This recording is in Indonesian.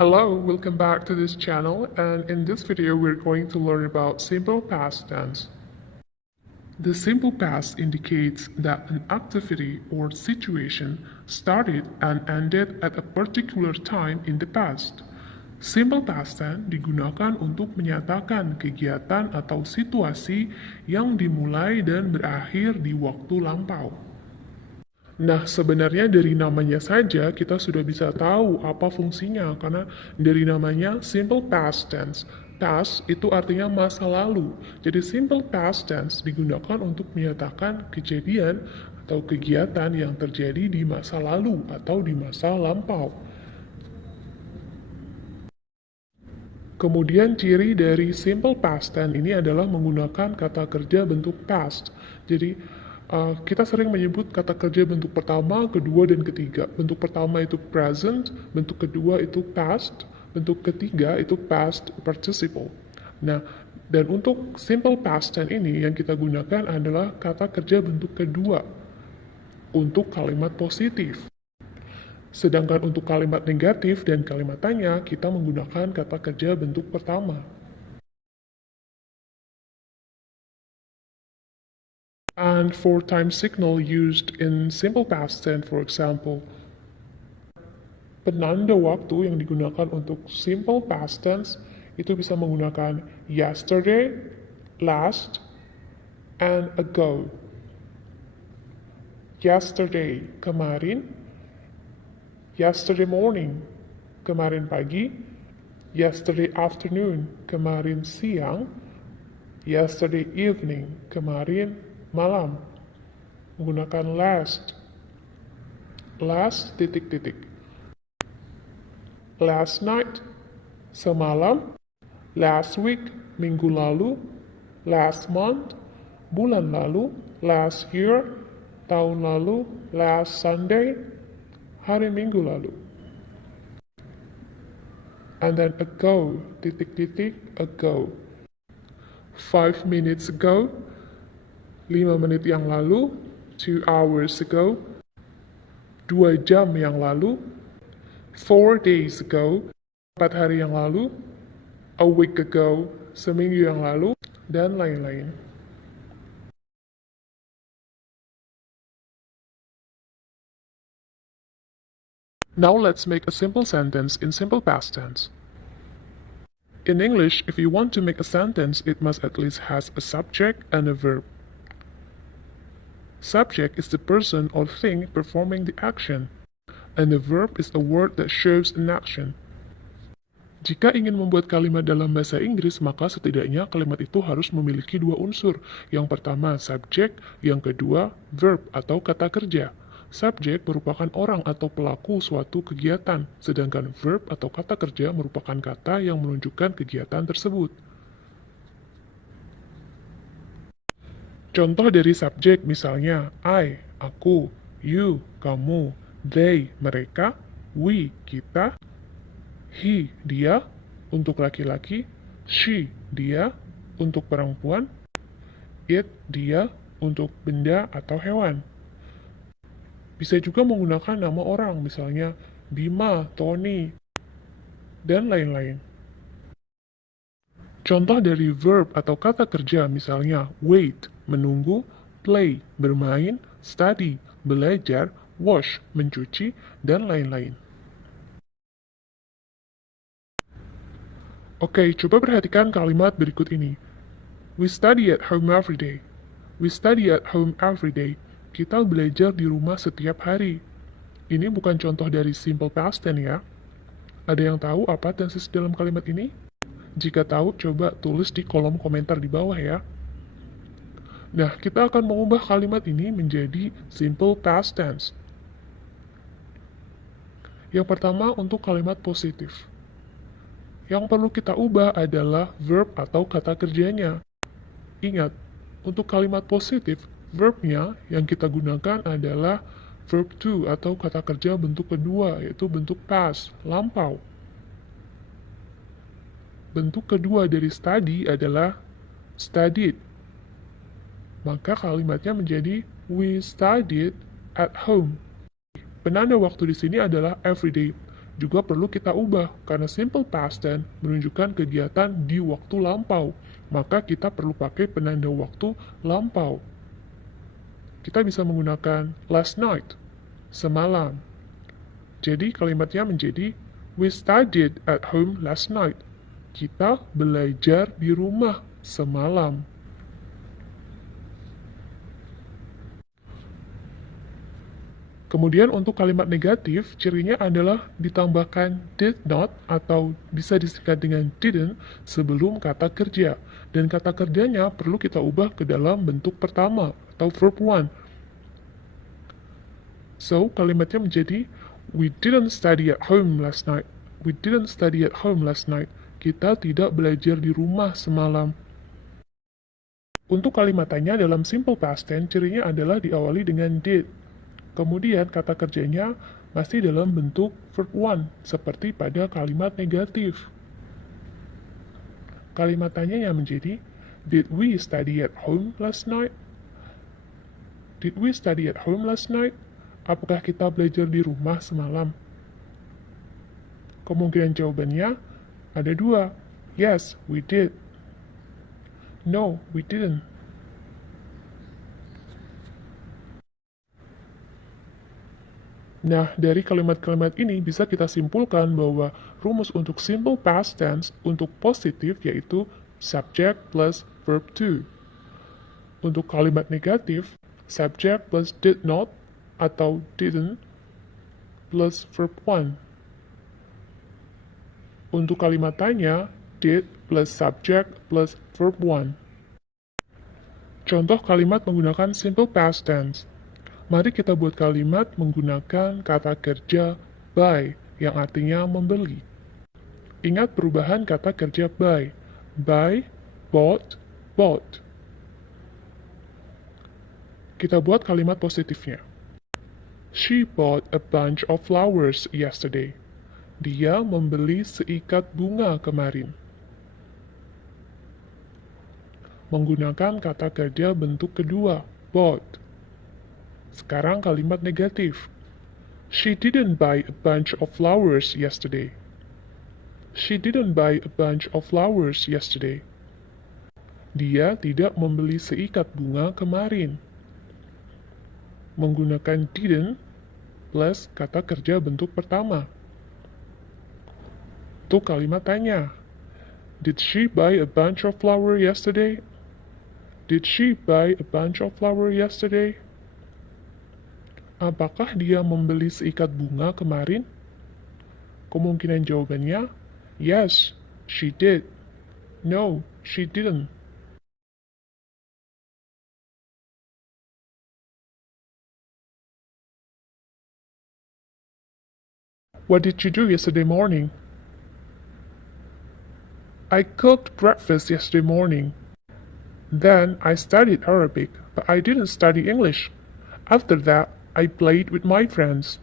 Hello, welcome back to this channel, and in this video we're going to learn about simple past tense. The simple past indicates that an activity or situation started and ended at a particular time in the past. Simple past tense digunakan untuk menyatakan kegiatan atau situasi yang dimulai dan berakhir di waktu lampau. Nah, sebenarnya dari namanya saja kita sudah bisa tahu apa fungsinya, karena dari namanya simple past tense. Past itu artinya masa lalu. Jadi simple past tense digunakan untuk menyatakan kejadian atau kegiatan yang terjadi di masa lalu atau di masa lampau. Kemudian ciri dari simple past tense ini adalah menggunakan kata kerja bentuk past. Jadi kita sering menyebut kata kerja bentuk pertama, kedua, dan ketiga. Bentuk pertama itu present, bentuk kedua itu past, bentuk ketiga itu past participle. Nah, dan untuk simple past tense ini yang kita gunakan adalah kata kerja bentuk kedua untuk kalimat positif. Sedangkan untuk kalimat negatif dan kalimat tanya, kita menggunakan kata kerja bentuk pertama. And for time signal used in simple past tense, for example, penanda waktu yang digunakan untuk simple past tense itu bisa menggunakan yesterday, last, and ago. Yesterday, kemarin. Yesterday morning, kemarin pagi. Yesterday afternoon, kemarin siang. Yesterday evening, kemarin malam. Menggunakan last. Last titik-titik. Last night, semalam. Last week, minggu lalu. Last month, bulan lalu. Last year, tahun lalu. Last Sunday, hari minggu lalu. And then ago, titik-titik, ago. 5 minutes ago, 5 menit yang lalu, 2 hours ago, 2 jam yang lalu, 4 days ago, 4 hari yang lalu, a week ago, seminggu yang lalu, dan lain-lain. Now let's make a simple sentence in simple past tense. In English, if you want to make a sentence, it must at least has a subject and a verb. Subject is the person or thing performing the action, and the verb is a word that shows an action. Jika ingin membuat kalimat dalam bahasa Inggris, maka setidaknya kalimat itu harus memiliki 2 unsur. Yang pertama, subject, yang kedua, verb atau kata kerja. Subject merupakan orang atau pelaku suatu kegiatan, sedangkan verb atau kata kerja merupakan kata yang menunjukkan kegiatan tersebut. Contoh dari subjek misalnya I, aku, you, kamu, they, mereka, we, kita, he, dia, untuk laki-laki, she, dia, untuk perempuan, it, dia, untuk benda atau hewan. Bisa juga menggunakan nama orang, misalnya Bima, Tony, dan lain-lain. Contoh dari verb atau kata kerja misalnya wait, menunggu, play, bermain, study, belajar, wash, mencuci, dan lain-lain. Oke, coba perhatikan kalimat berikut ini. We study at home every day. We study at home every day. Kita belajar di rumah setiap hari. Ini bukan contoh dari simple past tense ya. Ada yang tahu apa tenses dalam kalimat ini? Jika tahu, coba tulis di kolom komentar di bawah ya. Nah, kita akan mengubah kalimat ini menjadi simple past tense. Yang pertama untuk kalimat positif. Yang perlu kita ubah adalah verb atau kata kerjanya. Ingat, untuk kalimat positif, verbnya yang kita gunakan adalah verb to atau kata kerja bentuk kedua, yaitu bentuk past, lampau. Bentuk kedua dari study adalah studied. Maka kalimatnya menjadi we studied at home. Penanda waktu di sini adalah everyday. juga perlu kita ubah, karena simple past tense menunjukkan kegiatan di waktu lampau. Maka kita perlu pakai penanda waktu lampau. Kita bisa menggunakan last night, semalam. Jadi kalimatnya menjadi, we studied at home last night. Kita belajar di rumah semalam. Kemudian untuk kalimat negatif, cirinya adalah ditambahkan did not atau bisa disingkat dengan didn't sebelum kata kerja. Dan kata kerjanya perlu kita ubah ke dalam bentuk pertama atau verb one. So, kalimatnya menjadi, we didn't study at home last night. We didn't study at home last night. Kita tidak belajar di rumah semalam. Untuk kalimat tanya dalam simple past tense, cirinya adalah diawali dengan did. Kemudian kata kerjanya masih dalam bentuk verb one, seperti pada kalimat negatif. Kalimat tanyanya menjadi, did we study at home last night? Did we study at home last night? Apakah kita belajar di rumah semalam? Kemungkinan jawabannya ada dua. Yes, we did. No, we didn't. Nah, dari kalimat-kalimat ini bisa kita simpulkan bahwa rumus untuk simple past tense untuk positif yaitu subject plus verb to. Untuk kalimat negatif, subject plus did not atau didn't plus verb one. Untuk kalimat tanya, did plus subject plus verb one. Contoh kalimat menggunakan simple past tense. Mari kita buat kalimat menggunakan kata kerja buy yang artinya membeli. Ingat perubahan kata kerja buy. Buy, bought, bought. Kita buat kalimat positifnya. She bought a bunch of flowers yesterday. Dia membeli seikat bunga kemarin. Menggunakan kata kerja bentuk kedua, bought. Sekarang kalimat negatif. She didn't buy a bunch of flowers yesterday. She didn't buy a bunch of flowers yesterday. Dia tidak membeli seikat bunga kemarin. Menggunakan didn't plus kata kerja bentuk pertama. Untuk kalimat tanya. Did she buy a bunch of flowers yesterday? Did she buy a bunch of flowers yesterday? Apakah dia membeli seikat bunga kemarin? Kemungkinan jawabannya, yes, she did. No, she didn't. What did you do yesterday morning? I cooked breakfast yesterday morning. Then I studied Arabic, but I didn't study English. After that, I played with my friends.